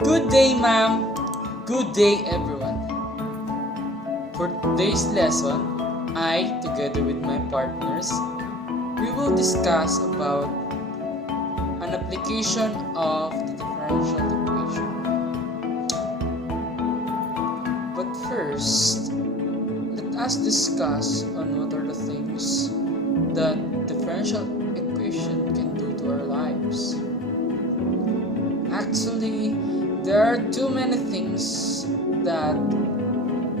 Good day, ma'am. Good day, everyone. For today's lesson, I, together with my partners, we will discuss about an application of the differential equation. But first, let us discuss on what are the things that differential equation can do to our lives. Actually, there are too many things that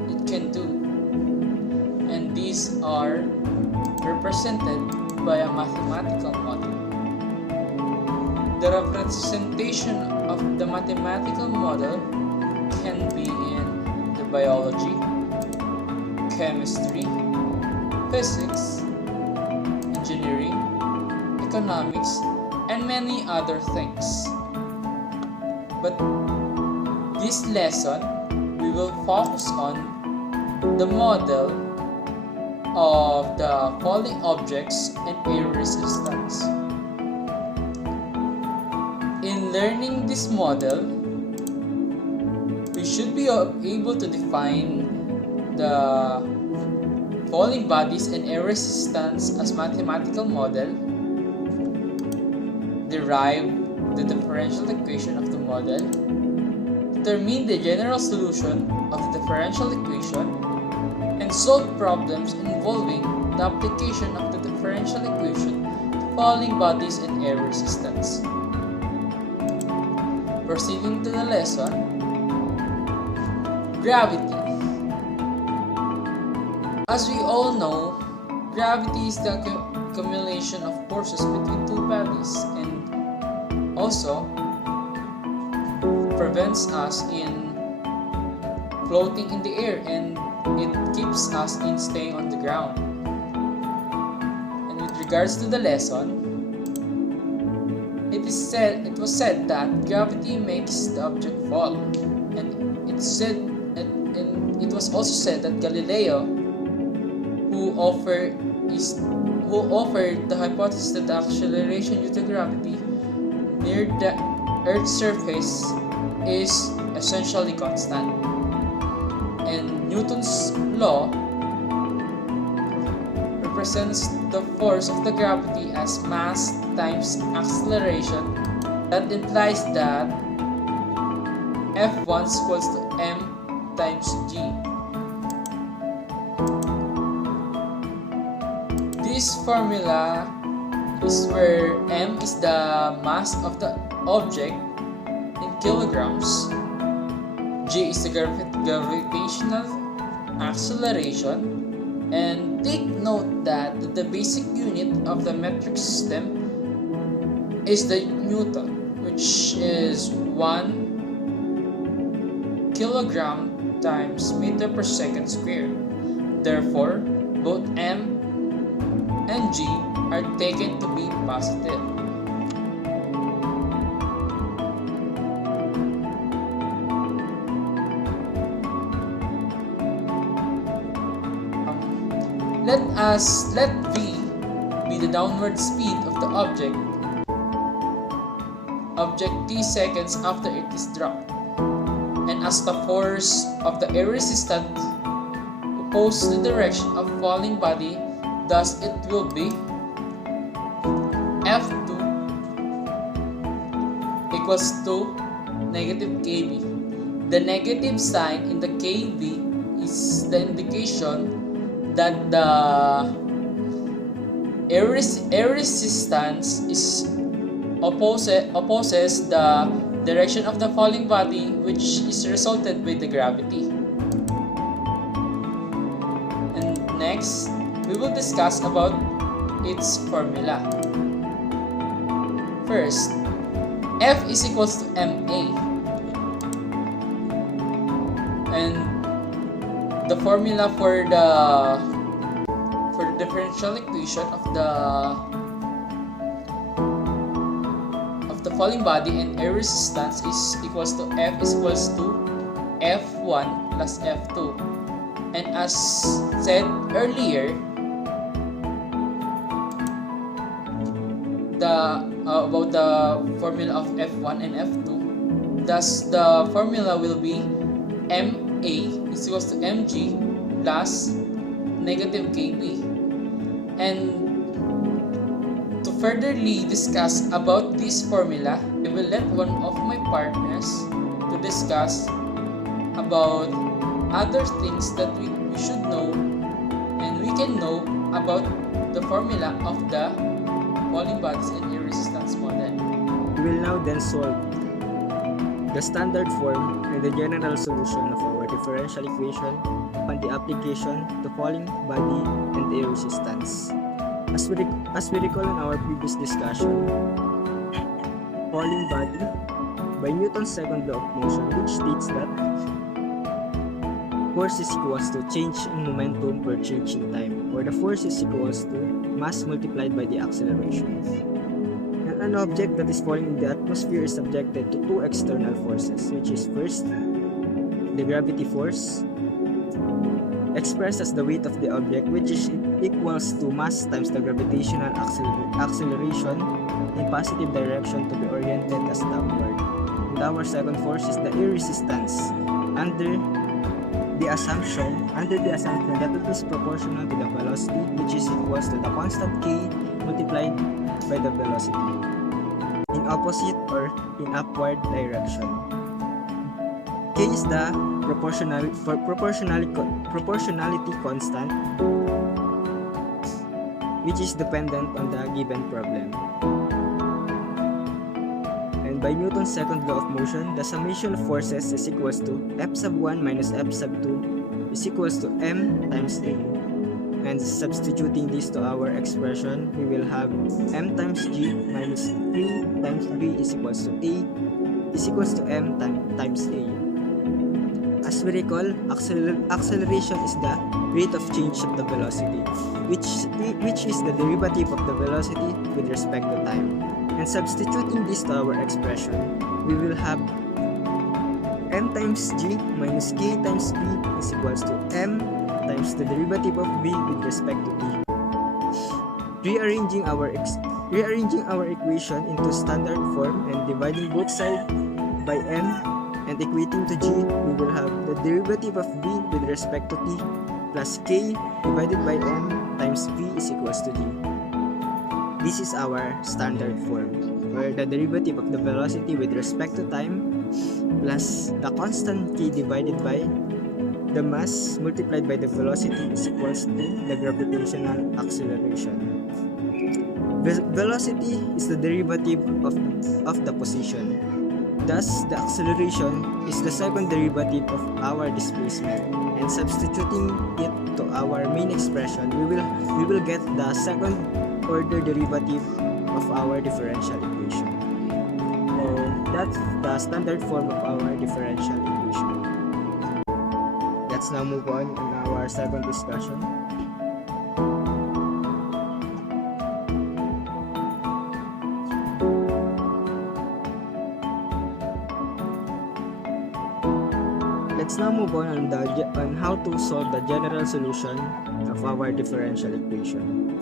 it can do, and these are represented by a mathematical model. The representation of the mathematical model can be in the biology, chemistry, physics, engineering, economics, and many other things. But this lesson, we will focus on the model of the falling objects and air resistance. In learning this model, we should be able to define the falling bodies and air resistance as mathematical model, derive the differential equation of the model, determine the general solution of the differential equation, and solve problems involving the application of the differential equation to falling bodies and air resistance. Proceeding to the lesson, gravity. As we all know, gravity is the accumulation of forces between two bodies and also prevents us in floating in the air, and it keeps us in staying on the ground. And with regards to the lesson, it was said that gravity makes the object fall, and it was also said that Galileo, who offered the hypothesis that the acceleration due to gravity near the Earth's surface is essentially constant. And Newton's law represents the force of the gravity as mass times acceleration. That implies that F1 equals to m times g. This formula is where m is the mass of the object in kilograms, g is the gravitational acceleration, and take note that the basic unit of the metric system is the Newton, which is 1 kilogram times meter per second squared. Therefore, both m and g are taken to be positive. Let v be the downward speed of the object t seconds after it is dropped, and as the force of the air resistance opposed the direction of falling body, thus it will be F2 equals to negative kV. The negative sign in the kV is the indication that the air resistance opposes the direction of the falling body, which is resulted by the gravity. And next, we will discuss about its formula. First, F is equals to ma, and the formula for the differential equation of the falling body and air resistance is equals to F is equals to F1 plus F2. And as said earlier, about the formula of F1 and F2, Thus, the formula will be MA is equals to mg plus negative kb. And to furtherly discuss about this formula, I will let one of my partners to discuss about other things that we should know and we can know about the formula of the falling bodies and air resistance model. We will now then solve the standard form and the general solution of our differential equation upon the application to falling body and air resistance. As we recall in our previous discussion, falling body by Newton's second law of motion, which states that force is equals to change in momentum per change in time, or the force is equals to mass multiplied by the acceleration. And an object that is falling in the atmosphere is subjected to two external forces, which is first, the gravity force, expressed as the weight of the object, which is equals to mass times the gravitational acceleration in positive direction to be oriented as downward. And our second force is the air resistance under the assumption that it is proportional to the velocity, which is equals to the constant k multiplied by the velocity in opposite or in upward direction. K is the proportionality constant, which is dependent on the given problem. And by Newton's second law of motion, the summation of forces is equals to F sub 1 minus F sub 2 is equals to m times a. And substituting this to our expression, we will have m times g minus 3 times b is equals to a is equals to m times a. As we recall, acceleration is the rate of change of the velocity, which is the derivative of the velocity with respect to time. And substituting this to our expression, we will have m times g minus k times b is equals to m times the derivative of b with respect to t. Rearranging our equation into standard form and dividing both sides by m and equating to g, we will have the derivative of b with respect to t plus k divided by m times v is equals to g. This is our standard form, where the derivative of the velocity with respect to time plus the constant k divided by the mass multiplied by the velocity is equals to the gravitational acceleration. Velocity is the derivative of the position. Thus, the acceleration is the second derivative of our displacement, and substituting it to our main expression, we will get the second order derivative of our differential equation. So that's the standard form of our differential equation. Let's now move on in our second discussion. Let's now move on how to solve the general solution of our differential equation.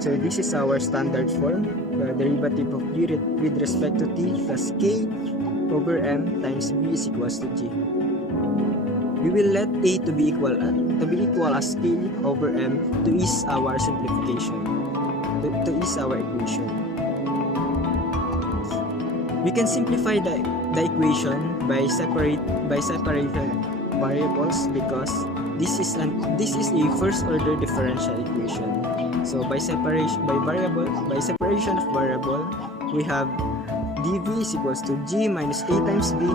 So this is our standard form, the derivative of g with respect to t plus k over m times b is equals to g. We will let a to be equal as k over m to ease our simplification, to ease our equation. We can simplify the equation by separating variables because this is a first order differential equation. So by separation of variable, we have dv is equals to g minus a times b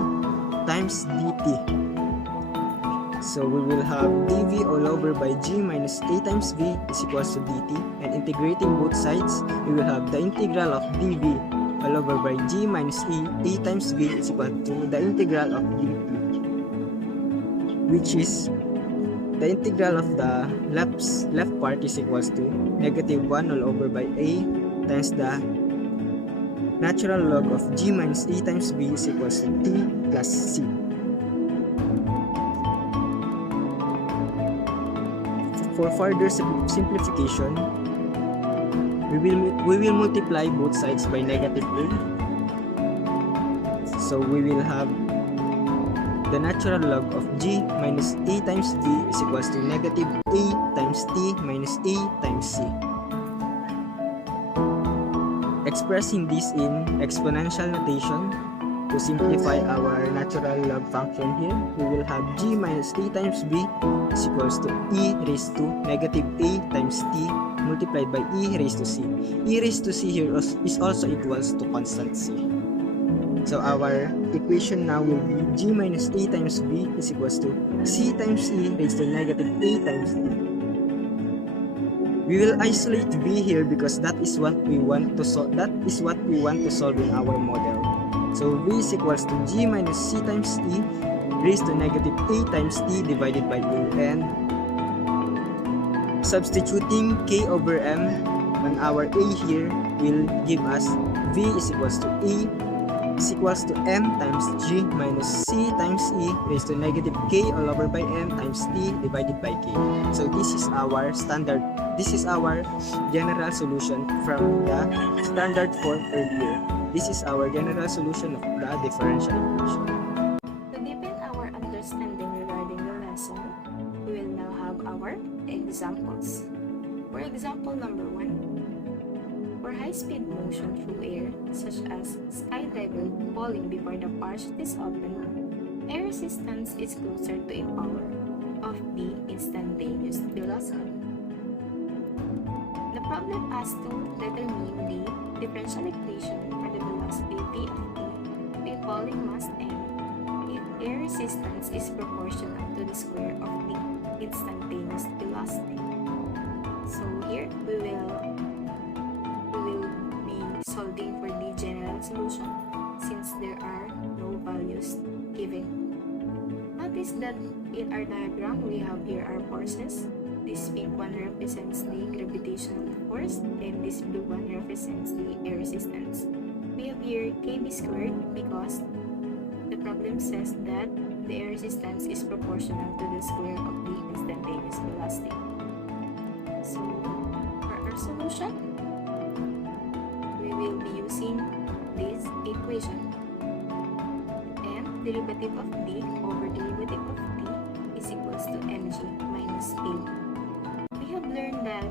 times dt. So we will have dv all over by g minus a times b is equals to dt, and integrating both sides, we will have the integral of dv all over by g minus a times b is equal to the integral of dt, which is the integral of the left part is equals to negative 1 all over by a times the natural log of g minus a times b is equals to t plus c. For further simplification, we will multiply both sides by negative a So we will have the natural log of g minus a times b is equals to negative a times t minus a times c. Expressing this in exponential notation, to simplify our natural log function here, we will have g minus a times b is equals to e raised to negative a times t multiplied by e raised to c. E raised to c here is also equals to constant c. So our equation now will be g minus a times b is equals to c times e raised to negative a times t. We will isolate b here because that is what we want to solve. That is what we want to solve in our model. So v is equals to g minus c times e raised to negative a times t divided by a, and substituting k over m on our a here will give us v is equals to a is equals to m times g minus c times e raised to negative k all over by m times t divided by k. So this is our general solution from the standard form earlier. This is our general solution of the differential equation. To deepen our understanding regarding the lesson, we will now have our examples. For example number 1, for high-speed motion through air, such as skydiver falling before the parachute is open, air resistance is closer to a power of the instantaneous velocity. The problem asks to determine the differential equation for the velocity v of t to a falling mass m if air resistance is proportional to the square of the instantaneous velocity. So here we will be solving for the general solution since there are no values given. Notice that in our diagram we have here our forces. This pink one represents the gravitational force and this blue one represents the air resistance. We have here kb squared because the problem says that the air resistance is proportional to the square of the instantaneous velocity. So for our solution, we will be using this equation, and derivative of d over derivative of t is equals to mg minus a. We have learned that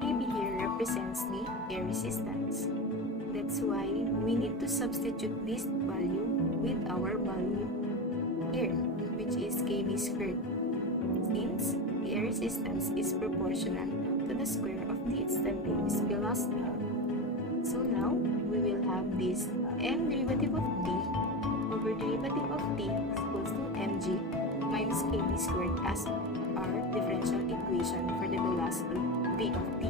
kb here represents the air resistance. That's why we need to substitute this value with our value here, which is kb squared, since the air resistance is proportional to the square of the instantaneous velocity. So now we will have this m derivative of d over derivative of t is equals to mg minus kb squared as our differential equation for the velocity v of t.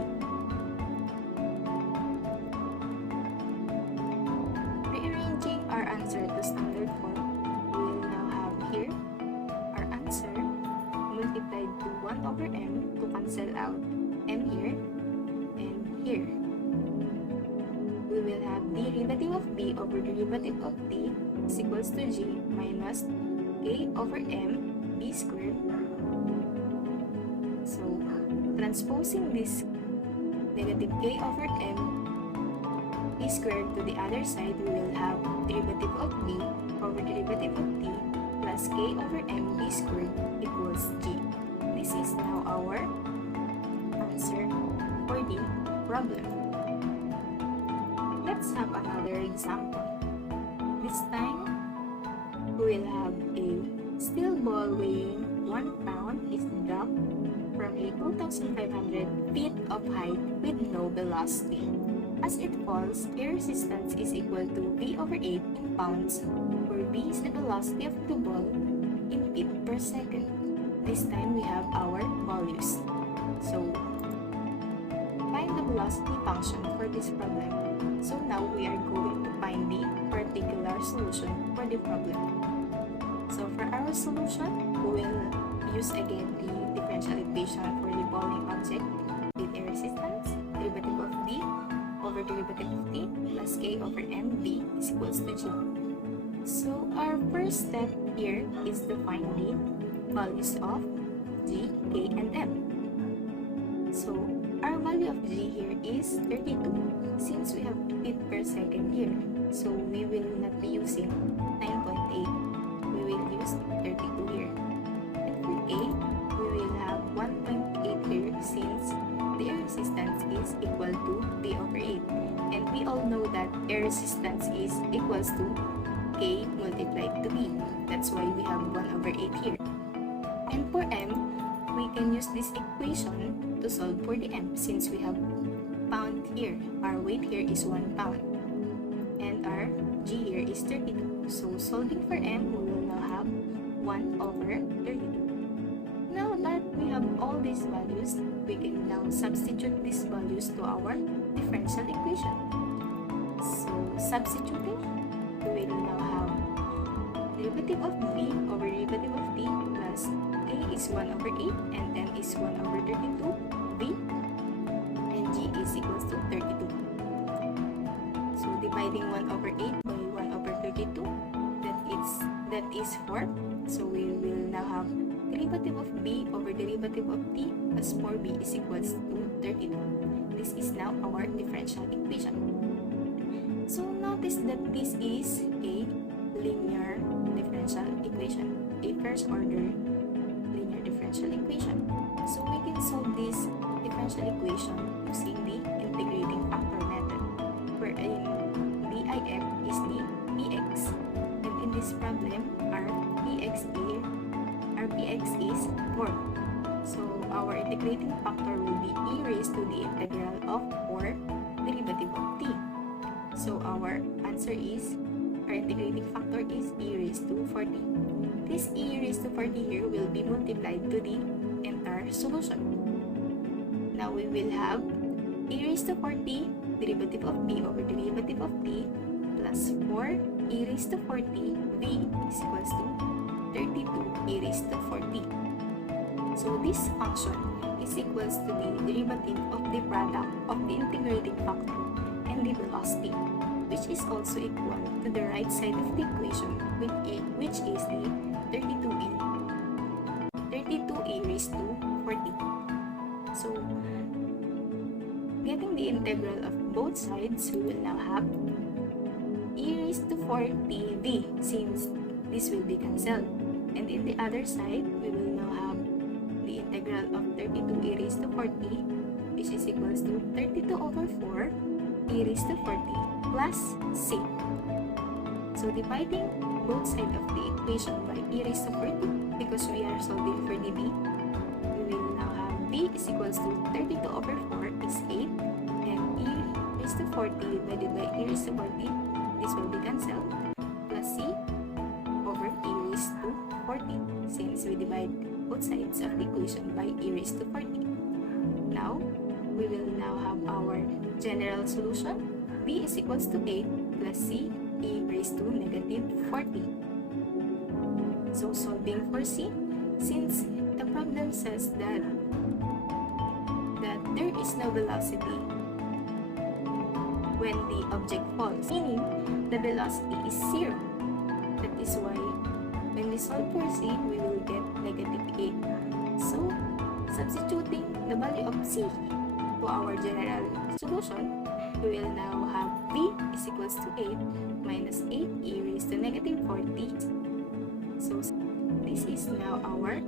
Rearranging our answer to standard form, we will now have here our answer multiplied to 1 over m to cancel out m here and here. We will have derivative of b over derivative of t is equals to g minus k over m b squared. So, transposing this negative k over m b squared to the other side, we will have derivative of b over derivative of t plus k over m b squared equals g. This is now our answer for the problem. Let's have another example. This time, we will have a steel ball weighing 1 pound is dropped from a 2,500 feet of height with no velocity. As it falls, air resistance is equal to v over 8 in pounds, where v is the velocity of the ball in feet per second. This time we have our values. So, find the velocity function for this problem. So now we are going to find the particular solution for the problem. So for our solution, we will use again the differential equation for the falling object with air resistance, derivative of d over derivative of t plus k over mb is equals to g. So our first step here is to find the values of g, k, and m. So our value of g here is 32 since we have feet per second here. So we will not be using 9 resistance is equals to K multiplied to B. That's why we have 1/8 here. And for M, we can use this equation to solve for the M since we have pound here. Our weight here is 1 pound. And our G here is 32. So solving for M, we will now have 1/32. Now that we have all these values, we can now substitute these values to our differential equation. So substituting, we will now have derivative of B over derivative of T plus K is 1/8 and M is 1/32 B and G is equals to 32. So dividing 1/8 by 1/32, that is 4. So we will now have derivative of B over derivative of T plus 4B is equals to 32. This is now our differential equation. So notice that this is a linear differential equation, a first order linear differential equation. So we can solve this differential equation using the integrating factor method, wherein DIF is the PX, and in this problem, our PX is 4. So our integrating factor will be e raised to the integral of 4 derivative of t. So our answer is, our integrating factor is e raised to 40. This e raised to 40 here will be multiplied to the entire solution. Now we will have e raised to 40 derivative of b over derivative of t plus 4 e raised to 40 b is equals to 32 e raised to 40. So this function is equals to the derivative of the product of the integrating factor and the velocity, which is also equal to the right side of the equation, which is the 32e raised to 40. So getting the integral of both sides, we will now have e raised to 40v, since this will be cancelled. And in the other side, we will now have the integral of 32e raised to 40, which is equals to 32 over 4 e raised to 40 plus c. So dividing both sides of the equation by e raised to 40, because we are solving for the b, we will now have b is equals to 32 over 4 is 8, and e raised to 40 divided by e raised to 40, this will be cancelled, plus c over e raised to 40, since we divide both sides of the equation by e raised to 40. Now, we will now have our general solution. B is equals to 8 plus C e raised to negative 40. So, solving for C, since the problem says that there is no velocity when the object falls, meaning the velocity is 0. That is why when we solve for C, we will get negative 8. So, substituting the value of C to our general solution, we will now have B is equals to 8 minus 8 e raised to negative 40. So, this is now our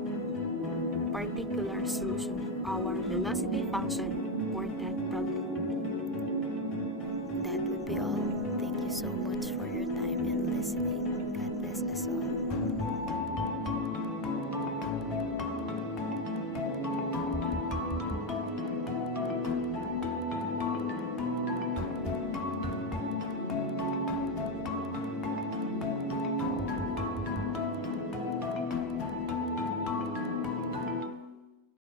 particular solution, our velocity function for that problem.